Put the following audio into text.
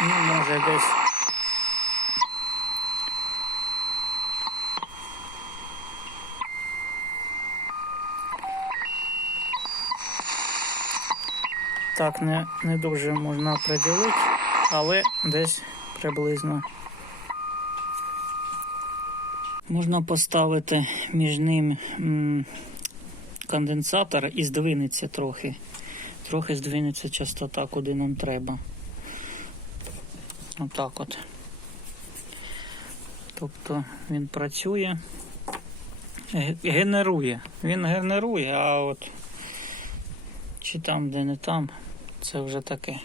може десь. Так, не, не дуже можна приділити, але десь приблизно. Можна поставити між ним м, конденсатор і здвинеться трохи. Трохи здвинеться частота, куди нам треба. Отак от. Тобто він працює, генерує. Він генерує, а от чи там, де не там, це вже таке.